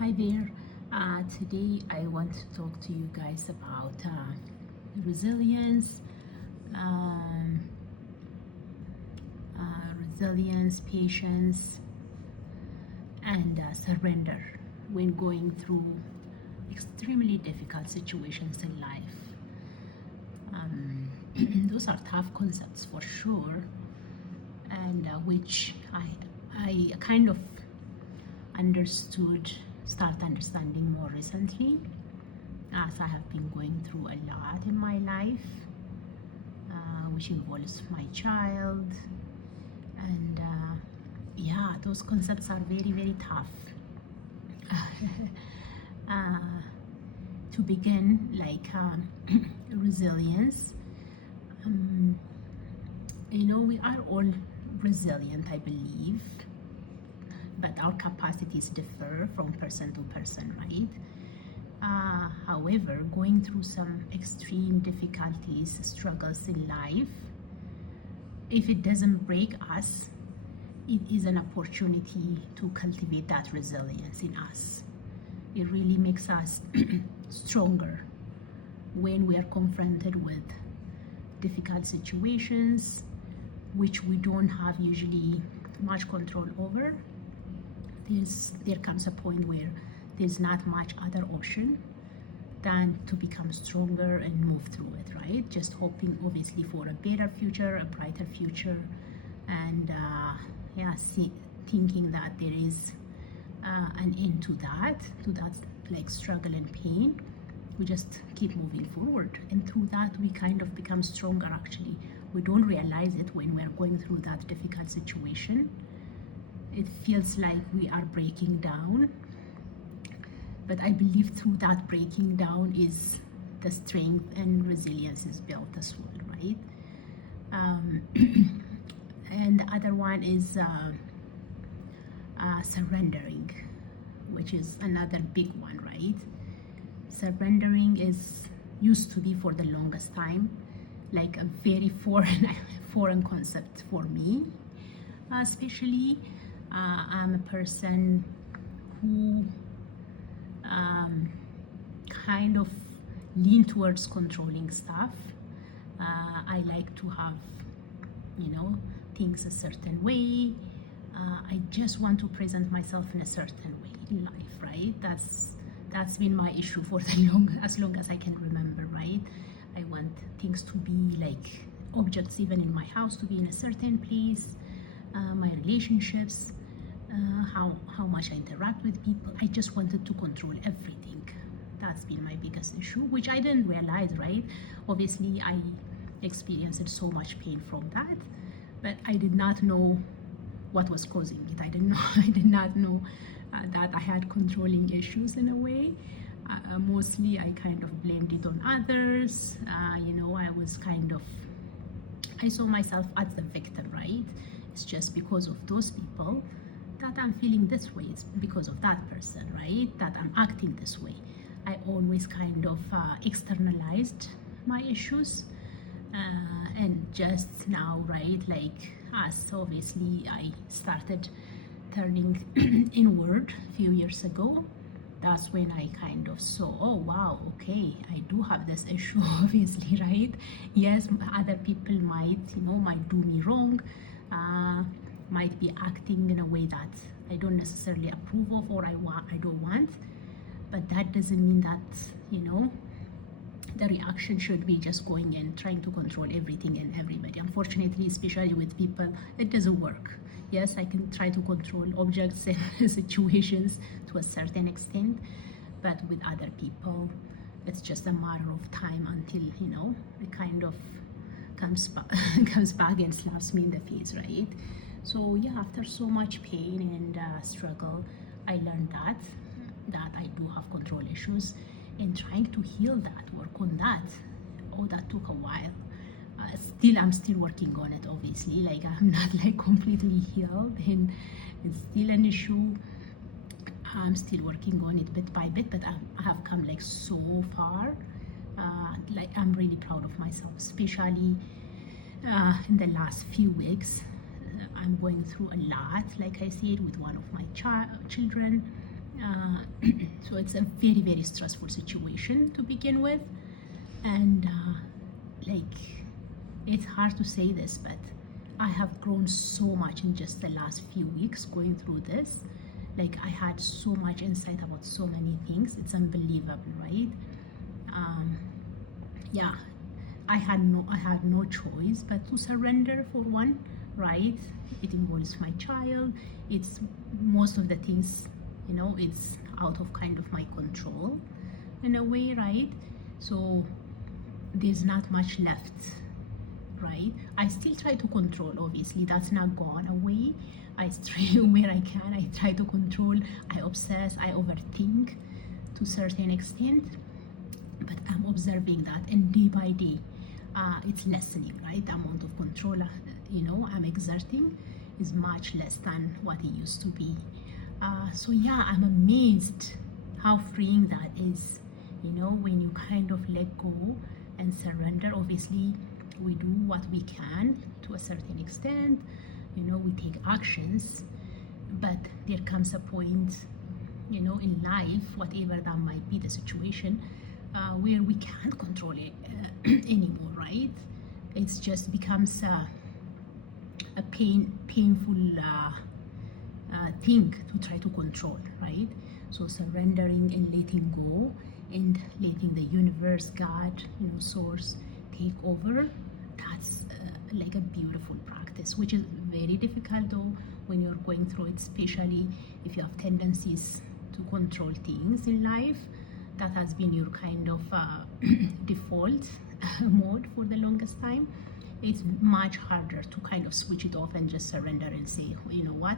Hi there. Today I want to talk to you guys about resilience, um, resilience, patience, and surrender when going through extremely difficult situations in life. Um, those are tough concepts for sure, and which I kind of understood, start understanding more recently, as I have been going through a lot in my life, which involves my child. And yeah, those concepts are very, very tough. uh, to begin, resilience, um, we are all resilient, I believe, but our capacities differ from person to person, right? However, going through some extreme difficulties, struggles in life, if it doesn't break us, it is an opportunity to cultivate that resilience in us. It really makes us stronger when we are confronted with difficult situations which we don't have usually much control over. There comes a point where there's not much other option than to become stronger and move through it, right? Just hoping, obviously, for a better future, a brighter future, and thinking that there is an end to that like struggle and pain. We just keep moving forward, and through that, we kind of become stronger. Actually, we don't realize it when we're going through that difficult situation. It feels like we are breaking down, but I believe through that breaking down is the strength and resilience is built as well, right? um, and the other one is surrendering, which is another big one, right? Surrendering is used to be for the longest time like a very foreign foreign concept for me, especially I'm a person who um, kind of lean towards controlling stuff. I like to have, things a certain way. I just want to present myself in a certain way in life, right? That's been my issue for as long as I can remember, right? I want things to be like objects, even in my house, to be in a certain place. My relationships, how much I interact with people. I just wanted to control everything. That's been my biggest issue, which I didn't realize, right? Obviously, I experienced so much pain from that, but I did not know what was causing it. I didn't know. I did not know that I had controlling issues in a way. Mostly, I kind of blamed it on others. I was kind of, I saw myself as the victim, right? It's just because of those people that I'm feeling this way. It's because of that person, right? That I'm acting this way. I always kind of externalized my issues. And just now, right, like us, obviously, I started turning inward a few years ago. That's when I kind of saw, oh wow, okay, I do have this issue, obviously, right? Yes, other people might do me wrong, might be acting in a way that I don't necessarily approve of or I don't want, but that doesn't mean that, the reaction should be just going and trying to control everything and everybody. Unfortunately, especially with people, it doesn't work. Yes, I can try to control objects and situations to a certain extent, but with other people, it's just a matter of time until it kind of comes back, comes back and slaps me in the face, right? So yeah, after so much pain and struggle, I learned that I do have control issues, and trying to heal that, work on that. Oh, that took a while. I'm still working on it, obviously. Like, I'm not like completely healed, and it's still an issue. I'm still working on it bit by bit, but I have come like so far. Like, I'm really proud of myself, especially in the last few weeks. I'm going through a lot, like I said, with one of my children. uh, so it's a very very stressful situation to begin with, and like, it's hard to say this, but I have grown so much in just the last few weeks going through this. Like, I had so much insight about so many things. It's unbelievable, right? um, yeah, I had no choice but to surrender, for one, right? It involves my child. It's most of the things, it's out of kind of my control in a way, right? So there's not much left, right? I still try to control, obviously, that's not gone away. I stray where I can. I try to control, I obsess, I overthink to a certain extent, but I'm observing that, and day by day, it's lessening, right? The amount of control, I'm exerting is much less than what it used to be. So yeah, I'm amazed how freeing that is, when you kind of let go and surrender. Obviously, we do what we can to a certain extent, we take actions, but there comes a point, in life, whatever that might be the situation, where we can't control it anymore, right? It's just becomes a painful thing to try to control, right? So surrendering and letting go and letting the universe, God, source take over, that's like a beautiful practice, which is very difficult though when you're going through it, especially if you have tendencies to control things in life. That has been your kind of default mode for the longest time. It's much harder to kind of switch it off and just surrender and say, you know what,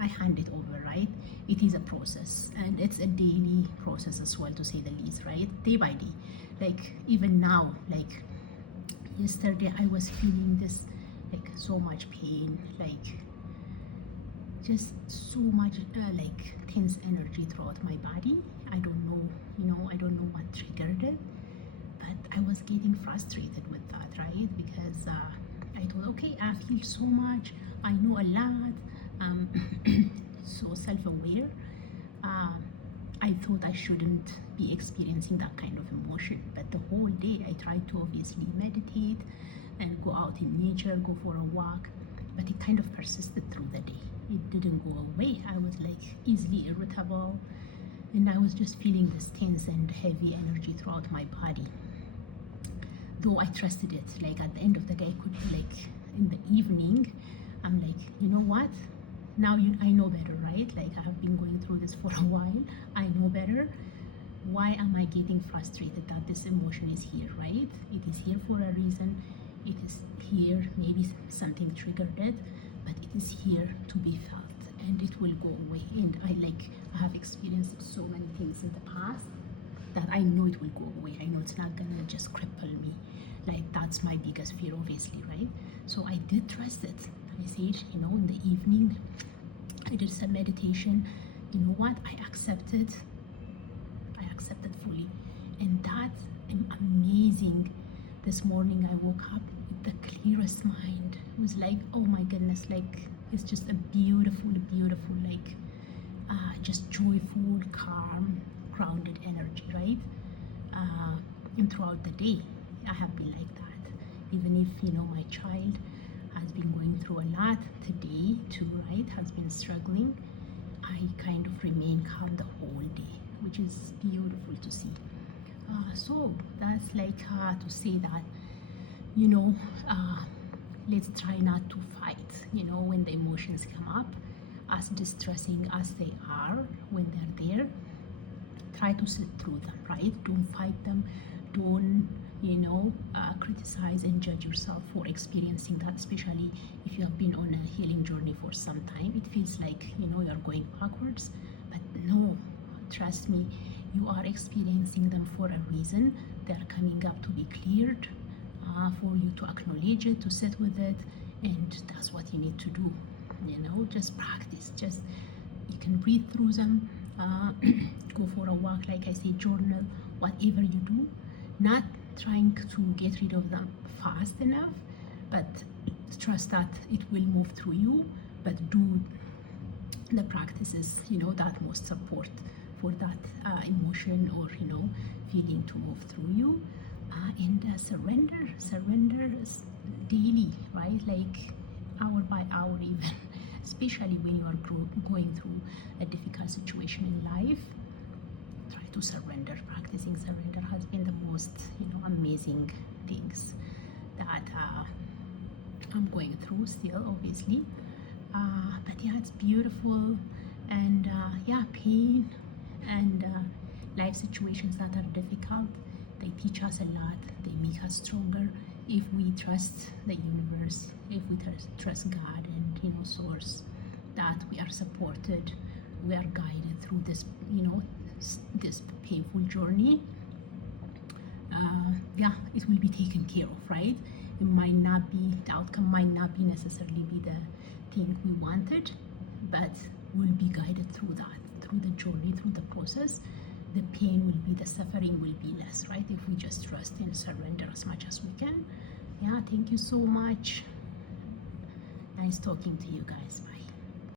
I hand it over, right? It is a process, and it's a daily process as well, to say the least, right? Day by day. Like, even now, like yesterday, I was feeling this, like, so much pain, like just so much like tense energy throughout my body. I don't know, I don't know what triggered it, but I was getting frustrated with that, right? Because I thought, okay, I feel so much, I know a lot, so self-aware. uh, I thought I shouldn't be experiencing that kind of emotion, but the whole day I tried to obviously meditate and go out in nature, go for a walk, but it kind of persisted through the day. It didn't go away. I was like easily irritable, and I was just feeling this tense and heavy energy throughout my body. Though I trusted it, like at the end of the day, I could, like in the evening, I'm like, you know what? Now I know better, right? Like, I have been going through this for a while. I know better. Why am I getting frustrated that this emotion is here, right? It is here for a reason. It is here, maybe something triggered it, but it is here to be felt, and it will go away. And I have experienced so many things in the past that I know it will go away. I know it's not gonna just cripple me. Like, that's my biggest fear, obviously, right? So I did trust it. I said, in the evening, I did some meditation. You know what? I accepted fully, and that's amazing. This morning I woke up with the clearest mind. It was like, oh my goodness, like, it's just a beautiful, like, just joyful, calm, grounded energy, right? And throughout the day, I have been like that. Even if, my child has been going through a lot today too, right? Has been struggling. I kind of remain calm the whole day, which is beautiful to see. So that's like to say that, uh, let's try not to fight, when the emotions come up, as distressing as they are when they're there. Try to sit through them, right? Don't fight them. Don't, criticize and judge yourself for experiencing that, especially if you have been on a healing journey for some time. It feels like, you're going backwards, but no, trust me, you are experiencing them for a reason. They're coming up to be cleared, for you to acknowledge it, to sit with it, and that's what you need to do. Just practice. Just, you can breathe through them, go for a walk, like I say, journal, whatever you do. Not trying to get rid of them fast enough, but trust that it will move through you. But do the practices, that most support for that emotion or feeling to move through you. And surrender is daily, right? Like hour by hour even, especially when you are going through a difficult situation in life. Try to surrender. Practicing surrender has been the most amazing things that I'm going through still, obviously. But yeah, it's beautiful. And yeah, pain and life situations that are difficult, they teach us a lot. They make us stronger if we trust the universe, if we trust God and source, that we are supported, we are guided through this this painful journey. Yeah, it will be taken care of, right? It might not be, the outcome might not be necessarily be the thing we wanted, but we'll be guided through that, through the journey, through the process. The pain will be, the suffering will be less, right? If we just trust and surrender as much as we can. Yeah, thank you so much. Nice talking to you guys. Bye.